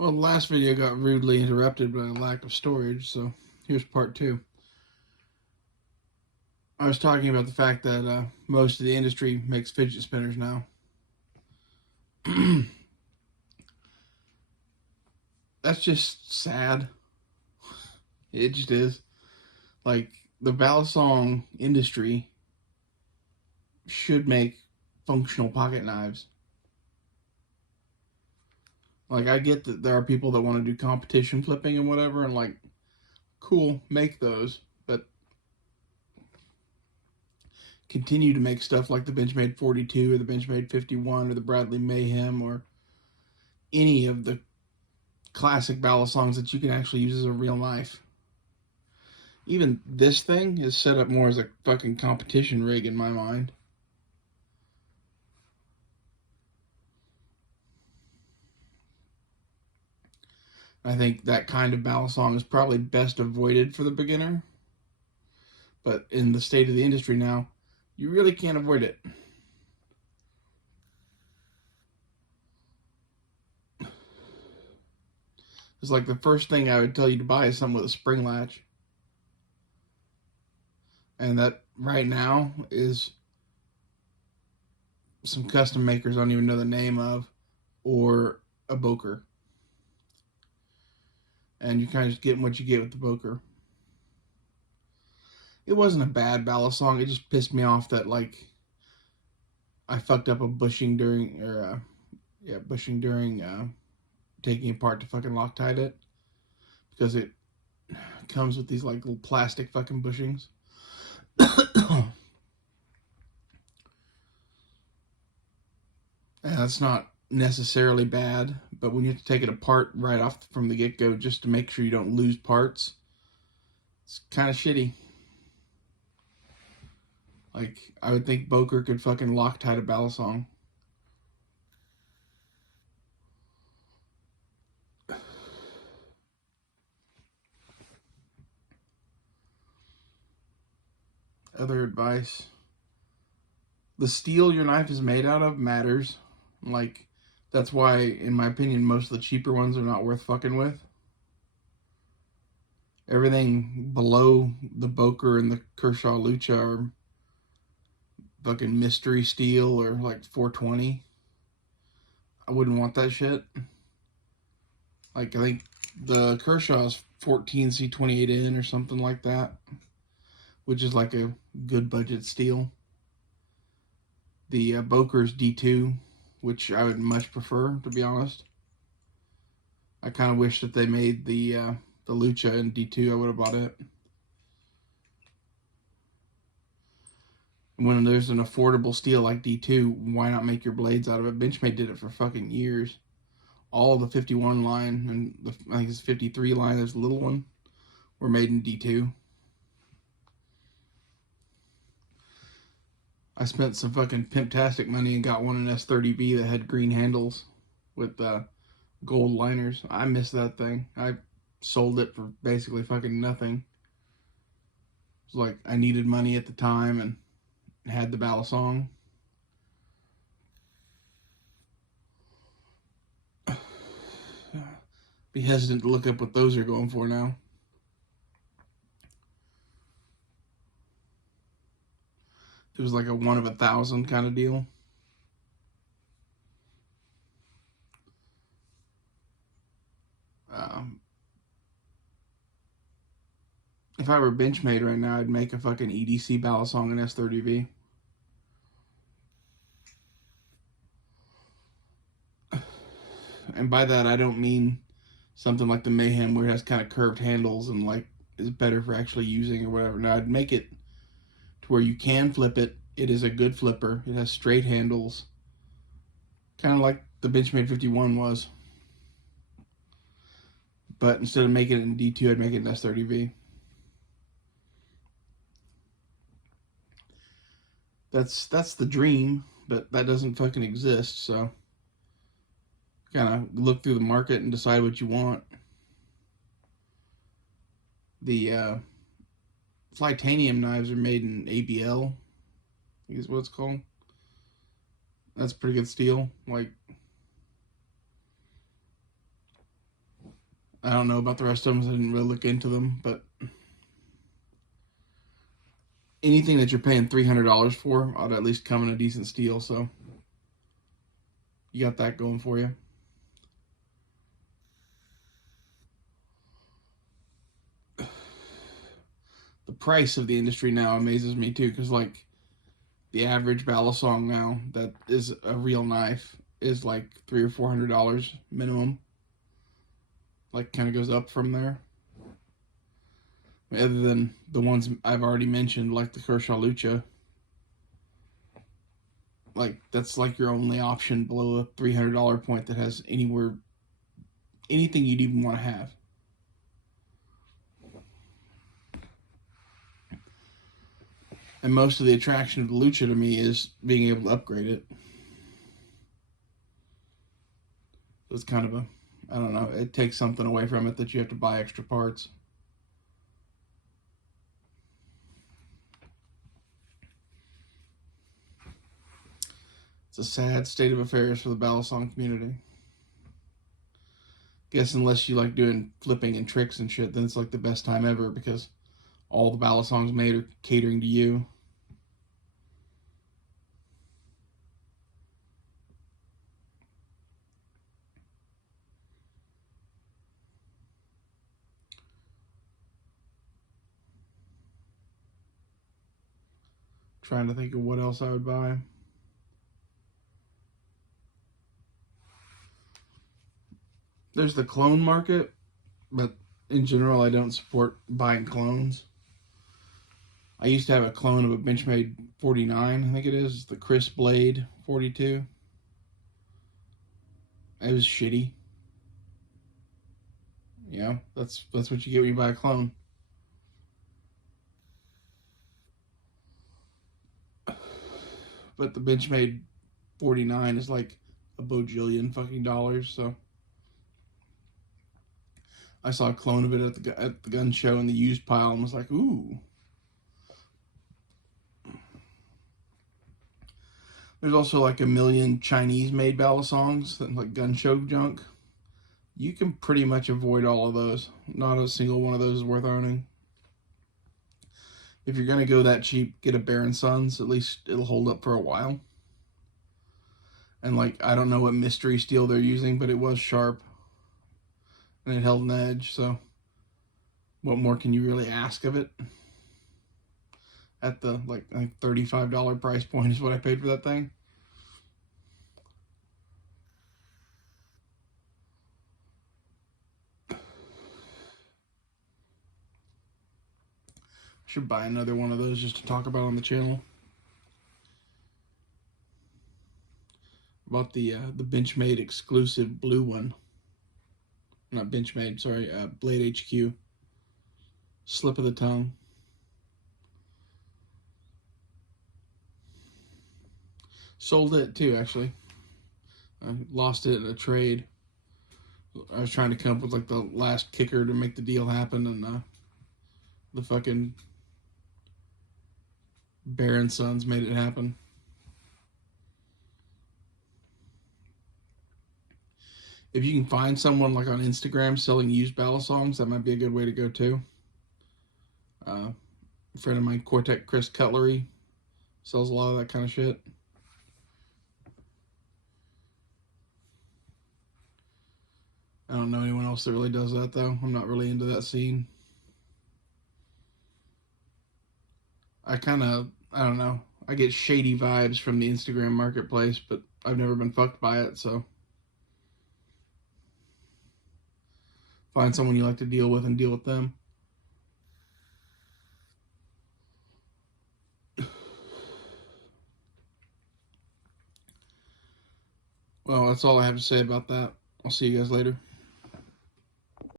Well, the last video got rudely interrupted by a lack of storage, so here's part two. I was talking about the fact that most of the industry makes fidget spinners now. That's just sad. It just is. Like, the Balisong industry should make functional pocket knives. Like, I get that there are people that want to do competition flipping and whatever, and like, cool, make those, but continue to make stuff like the Benchmade 42 or the Benchmade 51 or the Bradley Mayhem or any of the classic Balisongs that you can actually use as a real knife. Even this thing is set up more as a fucking competition rig in my mind. I think that kind of Balisong is probably best avoided for the beginner. But in the state of the industry now, you really can't avoid it. It's like the first thing I would tell you to buy is something with a spring latch. And that right now is some custom makers I don't even know the name of, or a Boker. And you're kind of just getting what you get with the Boker. It wasn't a bad Balisong. It just pissed me off that, like, I fucked up a bushing during, taking apart to fucking Loctite it, because it comes with these like little plastic fucking bushings. And that's not necessarily bad, but when you have to take it apart right off from the get-go just to make sure you don't lose parts, it's kind of shitty. Like, I would think Boker could fucking Loctite a Balisong. Other advice: the steel your knife is made out of matters. Like, that's why, in my opinion, most of the cheaper ones are not worth fucking with. Everything below the Boker and the Kershaw Lucha are fucking mystery steel or like 420. I wouldn't want that shit. Like, I think the Kershaw's 14C28N or something like that, which is like a good budget steel. The Boker's D2, which I would much prefer, to be honest. I kind of wish that they made the Lucha in D2. I would have bought it. When there's an affordable steel like D2, why not make your blades out of it? Benchmade did it for fucking years. All of the 51 line and I think it's 53 line, there's a little one, were made in D2. I spent some fucking pimptastic money and got one in S30V that had green handles with gold liners. I miss that thing. I sold it for basically fucking nothing. It was like I needed money at the time and had the Balisong. Be hesitant to look up what those are going for now. It was like a 1 of 1,000 kind of deal. If I were Benchmade right now, I'd make a fucking EDC Balisong in S30V. And by that, I don't mean something like the Mayhem where it has kind of curved handles and like is better for actually using or whatever. Now, I'd make it to where you can flip it. It is a good flipper. It has straight handles, kind of like the Benchmade 51 was. But instead of making it in D2, I'd make it in S30V. That's the dream, but that doesn't fucking exist, so kind of look through the market and decide what you want. The Flytanium knives are made in ABL, I think is what it's called. That's pretty good steel. Like, I don't know about the rest of them. So I didn't really look into them, but anything that you're paying $300 for ought to at least come in a decent steel. So you got that going for you. The price of the industry now amazes me too, because like the average Balisong now that is a real knife is like $300 or $400 minimum. Like kind of goes up from there. Other than the ones I've already mentioned, like the Kershaw Lucha, like that's like your only option below a $300 point that has anything you'd even want to have. And most of the attraction of the Lucha to me is being able to upgrade it. It's kind of I don't know, it takes something away from it that you have to buy extra parts. It's a sad state of affairs for the Balisong community. Guess unless you like doing flipping and tricks and shit, then it's like the best time ever because all the Balisongs made are catering to you. Trying to think of what else I would buy. There's the clone market, but in general, I don't support buying clones. I used to have a clone of a Benchmade 49, I think it is, the Chris Blade 42. It was shitty. Yeah, that's what you get when you buy a clone. But the Benchmade 49 is like a bojillion fucking dollars, so I saw a clone of it at the gun show in the used pile and was like, ooh. There's also like a million Chinese-made Balisongs that like gun show junk. You can pretty much avoid all of those. Not a single one of those is worth owning. If you're gonna go that cheap, get a Balisongs. At least it'll hold up for a while. And like I don't know what mystery steel they're using, but it was sharp and it held an edge. So what more can you really ask of it? At the like $35 price point is what I paid for that thing. Should buy another one of those just to talk about on the channel. Bought the Benchmade exclusive blue one. Not Benchmade, sorry, Blade HQ. Slip of the tongue. Sold it too, actually. I lost it in a trade. I was trying to come up with like the last kicker to make the deal happen, and the fucking Balisongs made it happen. If you can find someone like on Instagram selling used Balisongs, that might be a good way to go too. A friend of mine, Cortec Chris Cutlery, sells a lot of that kind of shit. I don't know anyone else that really does that though. I'm not really into that scene. I don't know. I get shady vibes from the Instagram marketplace, but I've never been fucked by it, so find someone you like to deal with and deal with them. Well, that's all I have to say about that. I'll see you guys later.